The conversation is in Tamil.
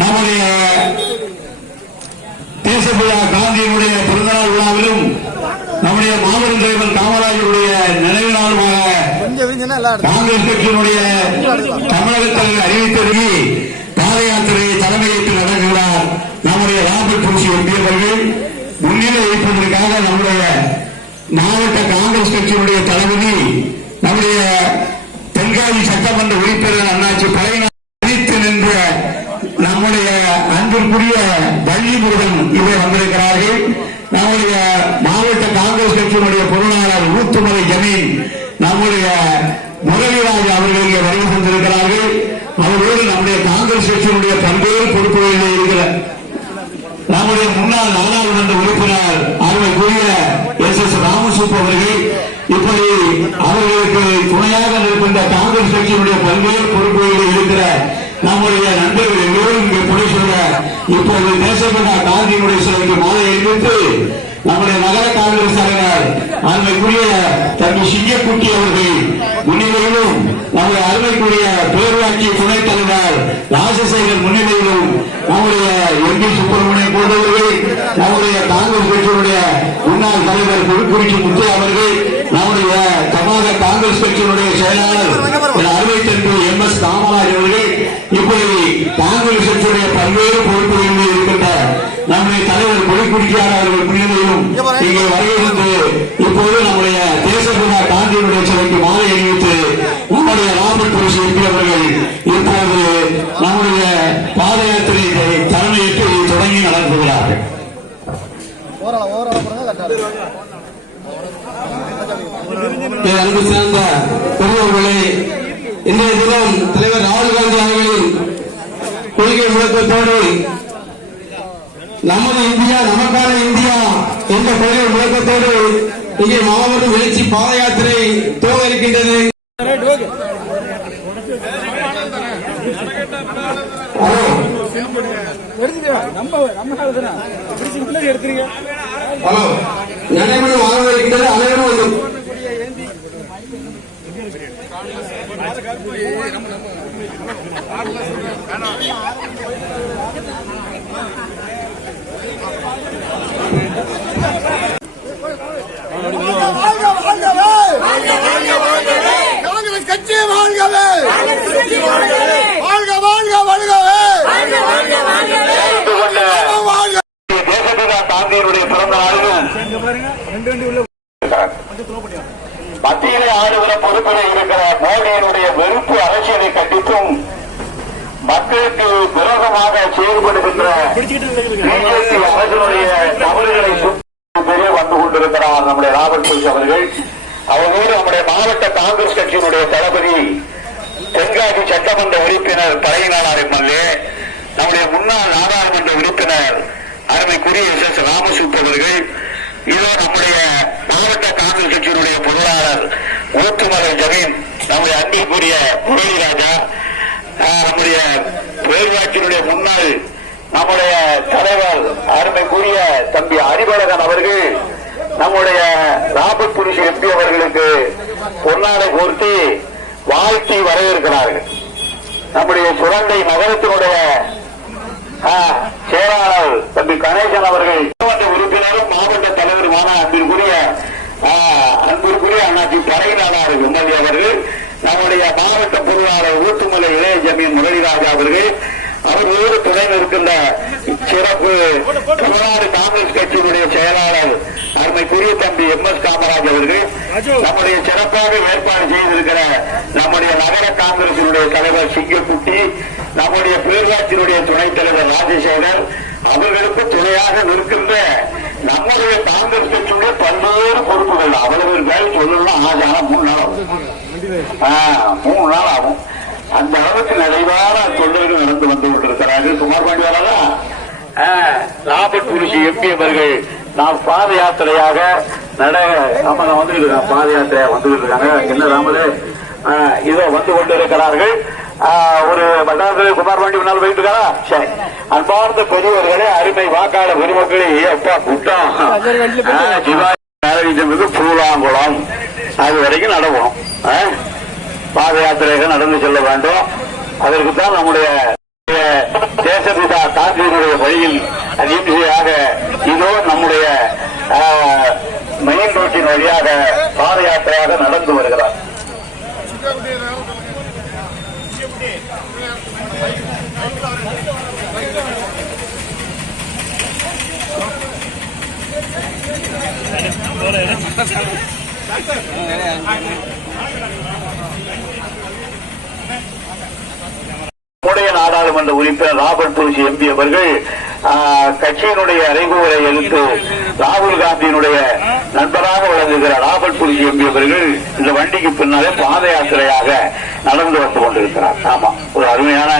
நம்முடைய தேசப்பிதா காந்தியினுடைய பிறந்தநாள் விழாவிலும் நம்முடைய மாபெரும் தலைவர் காமராஜருடைய நினைவு நாளுமாக காங்கிரஸ் கட்சியினுடைய தமிழக தலைவர் அறிவித்ததற்கு பாத யாத்திரையை தலைமையேற்று நடக்கிறார் நம்முடைய ராபர்ட் புருஷி எம்பி அவர்கள். முன்னிலை வைப்பதற்காக நம்முடைய மாவட்ட காங்கிரஸ் கட்சியினுடைய தளபதி நம்முடைய தென்காசி சட்டமன்ற உறுப்பினர் அண்ணாச்சி பழைய நின்ற நம்முடைய அன்பிற்குரிய வள்ளிமுருகன் இவர் வந்திருக்கிறார்கள். நம்முடைய மாவட்ட காங்கிரஸ் கட்சியினுடைய பொருளாளர் ஊத்துமலை ஜமீன் நம்முடைய முரளிராஜ் அவர்கள் இங்கே வருகை தந்திருக்கிறார்கள். அவர்களோடு நம்முடைய காங்கிரஸ் கட்சியினுடைய பல்வேறு பொறுப்புகளில் இருக்கிற நம்முடைய முன்னாள் நாடாளுமன்ற உறுப்பினர் அருமைக்குரிய எஸ் ராமசுப்பு அவர்கள், இப்படி அவர்களுக்கு துணையாக இருக்கின்ற காங்கிரஸ் கட்சியினுடைய பல்வேறு பொறுப்புகளில் இருக்கிற நம்முடைய நண்பர்கள் எல்லோரும் இங்கே பொடி சொல்ல இப்போது தேசப்பிதா காந்தியினுடைய சிலைக்கு மாலை அணிவித்து நம்முடைய நகர காங்கிரஸ் தலைவர் அருமைக்குரிய தம்பி சிங்கக்குட்டி அவர்கள் முன்னிலையிலும் நம்முடைய அருமைக்குரிய பேரூராட்சி துணைத் தலைவர் ராஜசேகர் முன்னிலையிலும் நம்முடைய எம்பி சுப்பிரமணியம் போன்றவர்கள், நம்முடைய காங்கிரஸ் கட்சியினுடைய முன்னாள் தலைவர் குறிச்சி முத்தையா அவர்கள், நம்முடைய தமிழக காங்கிரஸ் கட்சியினுடைய செயலாளர் அருமை தம்பி எஸ் காமராஜ் அவர்கள், இப்படி காங்கிரஸ் கட்சியுடைய பல்வேறு பொறுப்புகளில் இருக்கின்ற நம்முடைய தலைவர் கொடிக்குடிக்கார் அவர்கள் முன்னிலையிலும் இங்கே வருகிறது. இப்போது நம்முடைய தேசப்பிதா காந்தியினுடைய சிலைக்கு மாலை அணிவித்து நம்முடைய ராபர்ட் புருஷி எம்பி அவர்கள் இப்போது நம்முடைய பாத யாத்திரை தலைமையேற்று தொடங்கி நடத்துகிறார்கள். அன்பு சேர்ந்த பெரியவர்களே, இன்றைய தினம் தலைவர் ராகுல் காந்தி அவர்களின் கொள்கை முழக்கத்தோடு நமது இந்தியா நமக்கான இந்தியா என்ற கொள்கை முழக்கத்தோடு இங்கே மாபெரும் எழுச்சி பாத யாத்திரை துவங்க இருக்கின்றது. நடைமுறை வாங்க இருக்கின்றது. அனைவரும் காங்கிரஸ் கட்சி வாழ்கவே, வாழ்க வாழ்க வாழ்கவே. தேசப்பிதா காந்தியினுடைய பிறந்த நாளிலும் மத்தியிலே ஆளுகிற பொறுப்பில் இருக்கிற மோடியினுடைய வெறுப்பு அரசியலை கண்டித்தும் மக்களுக்கு விரோதமாக செயல்படுகின்ற பிஜேபி அரசினுடைய தவறுகளை பெரிய வந்து கொண்டிருக்கிறார் நம்முடைய ராபர்ட் புருஷ் அவர்கள். அவரோடு நம்முடைய மாவட்ட காங்கிரஸ் கட்சியினுடைய தளபதி தென்காசி சட்டமன்ற உறுப்பினர் தலையினார் எம்எல்ஏ, நம்முடைய முன்னாள் நாடாளுமன்ற உறுப்பினர் அருமைக்குரிய எஸ் ராமசுப்பு அவர்கள், இதோ நம்முடைய மாவட்ட காங்கிரஸ் கட்சியினுடைய பொருளாளர் ஊத்துமலை ஜமீன் நம்முடைய அன்பிற்குரிய முரளிராஜா, நம்முடைய பேரூராட்சியினுடைய முன்னாள் நம்முடைய தலைவர் அருமைக்குரிய தம்பி அறிவழகன் அவர்கள், நம்முடைய ராபர்ட் புருஷி எம்பி அவர்களுக்கு பொன்னாடை கோர்த்து வாழ்த்தி வரவேற்கிறார்கள். நம்முடைய சுரண்டை நகரத்தினுடைய செயலாளர் தம்பி கணேசன் அவர்கள் உறுப்பினரும் மாவட்ட தலைவருமான அன்பிற்குரிய அண்ணாச்சி பழையநாடார் எம்எல்ஏ அவர்கள், நம்முடைய மாவட்ட பொருளாளர் ஊத்துமலை இளைய ஜமீன் முரளிராஜா அவர்கள், அவர்களோடு துணை நிற்கின்ற சிறப்பு தமிழ்நாடு காங்கிரஸ் கட்சியினுடைய செயலாளர் அருமைக்குரிய தம்பி எஸ் காமராஜ் அவர்கள், நம்முடைய சிறப்பாக ஏற்பாடு செய்திருக்கிற நம்முடைய நகர காங்கிரசினுடைய தலைவர் சிங்கக்குட்டி, நம்முடைய பேரூராட்சியினுடைய துணைத் தலைவர் ராஜசேகர் அவர்களுக்கு துணையாக நிற்கின்ற நம்முடைய காங்கிரஸ் கட்சியுடைய பல்வேறு பொறுப்புகள். அவ்வளவு பேர் சொல்லணும் ஆஜான 3 நாள் ஆகும். அந்த அளவுக்கு நிறைவான தொண்டர்கள் நடந்து வந்து கொண்டிருக்கிறார்கள். குமார் பாண்டியாரா ராபர்ட் புருஷி எம்பி அவர்கள் நாம் பாத யாத்திரையாக வந்துட்டு இருக்காங்க. பாத யாத்திரையாக வந்துட்டு இருக்காங்க. என்ன ராமது இதோ வந்து கொண்டிருக்கிறார்கள். ஒரு பட்டாளத்தில் குமார் பாண்டி முன்னால் போயிட்டு இருக்காரா? சரி, அன்பார்ந்த பெரியவர்களே, அருமை வாக்காளர் பெருமக்களே, அப்பா கூட்டம் சிவாஜி பூலாங்குளம் அது வரைக்கும் நடக்கும். பாத யாத்திரையாக நடந்து செல்ல வேண்டும். அதற்குத்தான் நம்முடைய தேசப்பிதா வழியில் அகிம்சையாக இதோ நம்முடைய மெயின் ரோட்டின் வழியாக பாத யாத்திரையாக நடந்து வருகிறார். நம்முடைய நாடாளுமன்ற உறுப்பினர் ராபர்ட் புருஷி எம்பி அவர்கள் கட்சியினுடைய அறைகூவலை எடுத்து ராகுல் காந்தியினுடைய நண்பராக விளங்குகிற ராபர்ட் புருஷி எம்பி அவர்கள் இந்த வண்டிக்கு பின்னாலே பாத யாத்திரையாக நடந்து வந்து கொண்டிருக்கிறார். ஆமா, ஒரு அருமையான